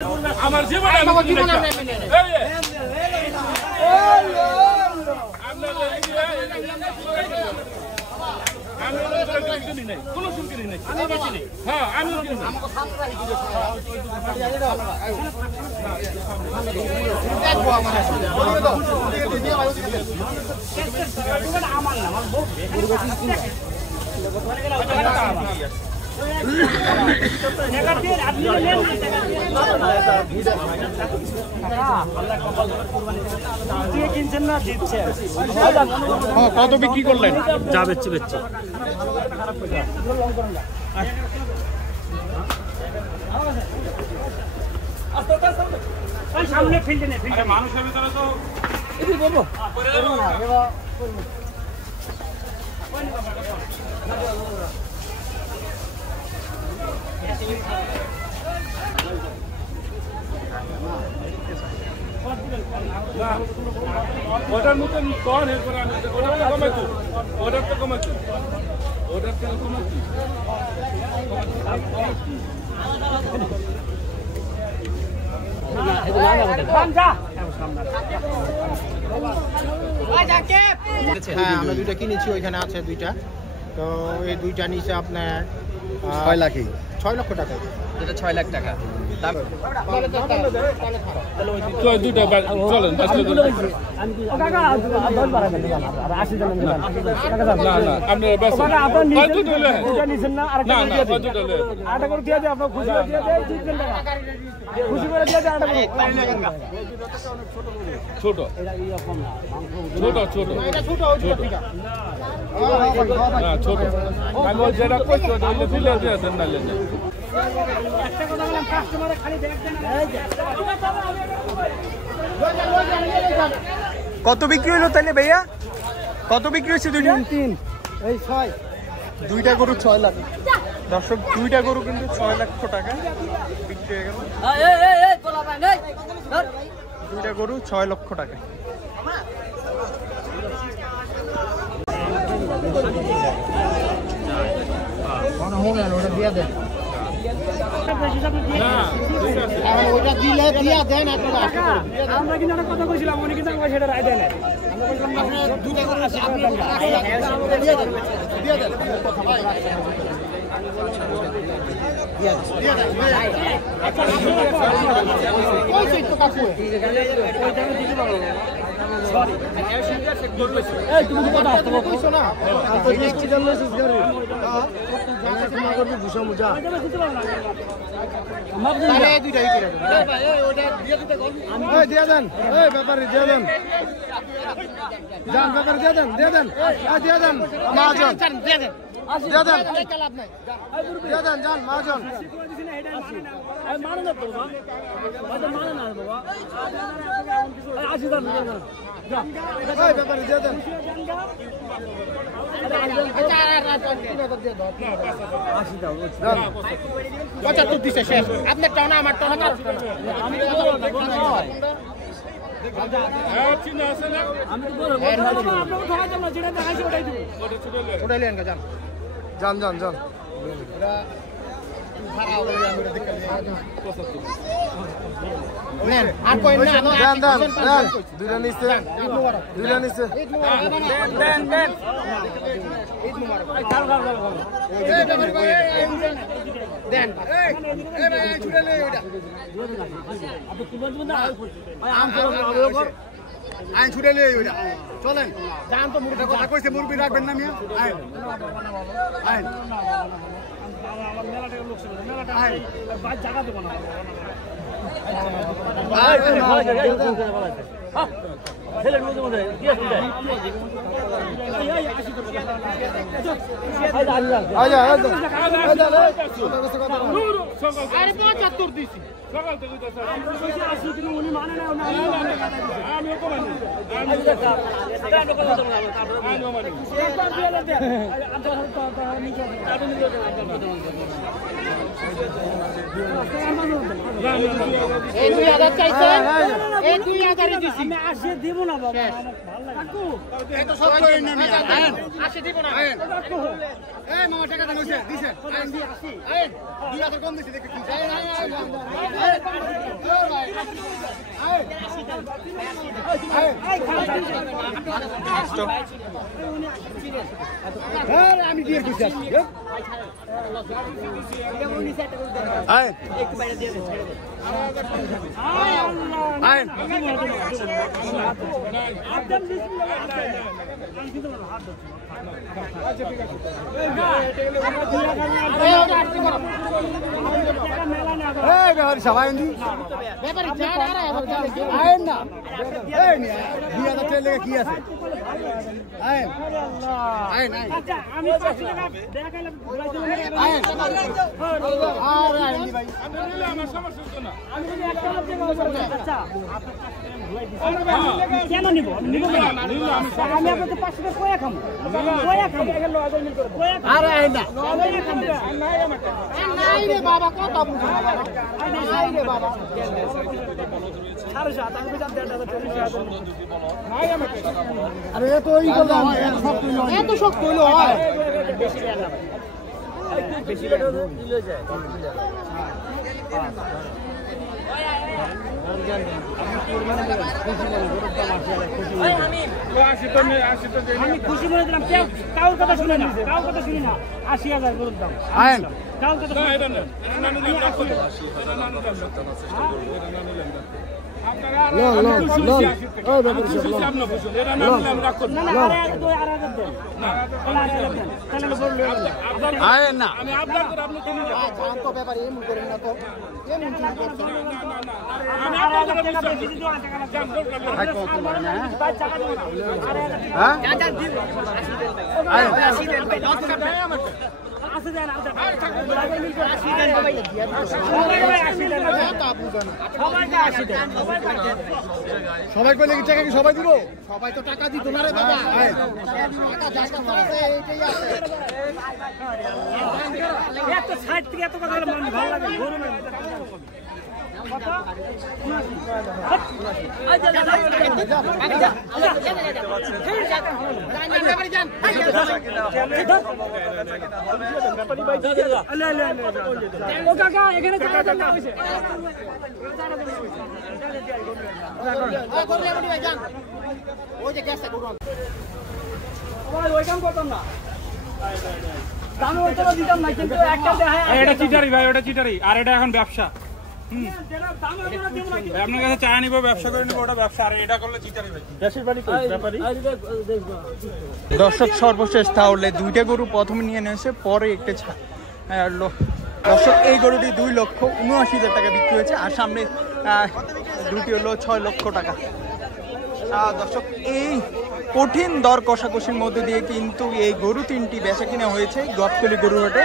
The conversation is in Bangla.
আমার জীবন আমার জীবন কোনো সুবিধা নেই। হ্যাঁ আমি কত বিক্রি করলেন? যা বেচছে বেচছে সামনে ফিল্ডে নেই, মানুষের ভিতরে তো ওটার মতন কন এরপরে আমি ওটা কমাচ্ছি ওটার তো কমাচ্ছি ওটার তো কমাচ্ছি হ্যাঁ আমরা দুইটা কিনেছি, ওইখানে আছে দুইটা। তো এই দুইটা নিচে আপনার 6 লক্ষ টাকা। যেটা 6 লাখ টাকা দাম। ছোট ছোট ছোট আমি যেটা করছি ওটা ফিলে দিয়েছেন না কত বিক্রি হলো তাহলে ভাইয়া? কত বিক্রি হচ্ছে? দুইটা 3 এই 6 দুইটা গরু 6 লাখ। দর্শক দুইটা গরু কিন্তু 6 লক্ষ টাকা বিক্রি হয়ে গেল। দুইটা গরু 6 লক্ষ টাকা। ওটা দিয়ে দেন, ওটা দিলে দিয়া দেন। আমরা কিন্তু একটা কথা কইছিলাম, উনি কিন্তু আমাকে সেটা রায় দেয় না। দুইটা করে দিয়ে দেন, দিয়ে দেন। আপনার টানা আমার টানা যান যান যান দুইটা নিচ্ছে দুইটা নিচ্ছে আইন ছুটে নিয়ে ওইটা চলেন যান তো মুরগি কথা কইছে মুরগি রাখবেন না মিয়া আইন আইন দিব না বাবা, কাকু এত সব করে না আমি আইন 80 দিব না কাকু এই মামা টাকা দেন হইছে দিছেন আইন 80 আইন 2000 কম দিছি দেখে কি আইন আমি দিয়ে দিছি আইন একটু বাইরে দিয়ে দে ছেড়ে দে আইন একদম বিসমিল্লাহ আমি কিন্তু হাত ধরছি আচ্ছা ঠিক আছে এই বেহারি সবাই আইন ব্যাপারী চার আইন না এই মিয়া 2000 টাকা লেগে কি আছে আইন আইন আইন আচ্ছা আমি 5 টাকা দেখাইলাম ঘুরাই দিলাম আইন আরে আইন ভাই আমরা নিলে আমার সমস্যা হতো না আমি যদি একটা লোক দেব আচ্ছা কেন নিব নিব না আমি আপনাকে 5 টাকা কয়া খামু আরে আইন না কয়া নাই রে বাবা কত বুঝো না বাবা নাই রে বাবা 7.5 আমি জান 1.5 আরে এত ই করলাম এত শক্ত হইলো হয় বেশি দেন না বেশি দিলে যায় আমি খুশি মনে দিলাম কাউর কথা শুনে না কাউর কথা শুনি না 80,000 গরুর দাম আইন কাউর কথা শুনি না আইন না আমি আপনার করে আপনি কিনে যাবেন শান্ত ব্যাপারে এমন করেন না তো এমন কি করছেন আমি আপনার করে টাকা বেশি দিতে হ্যাঁ আইন সবাই কইলে কি টাকা কি সবাই দিব সবাই তো টাকা দিত না রে বাবা আইন টাকা জায়গা আছে এইটাই আছে এত সাইড থেকে এত কথা বলে ভালো লাগে গরু না এটা চিটারি ভাই, ওটা চিটারি, আর এটা এখন ব্যবসা। আপনার কাছে চা নিবো, ব্যবসা করে নিবো, ওটা ব্যবসা, আর এটা করলে চিটারি ভাই। দর্শক সর্বশেষ তাহলে দুইটা গরু প্রথমে নিয়ে নিয়েছে, পরে একটা দর্শক এই গরুটি 2,79,000 টাকা বিক্রি হয়েছে, আর সামনে দুটি হলো 6 লক্ষ টাকা। দর্শক এই কঠিন দর কষাকষির মধ্যে দিয়ে কিন্তু এই গরু তিনটি বেচা কিনা হয়েছে গদকলি গরু হাটে।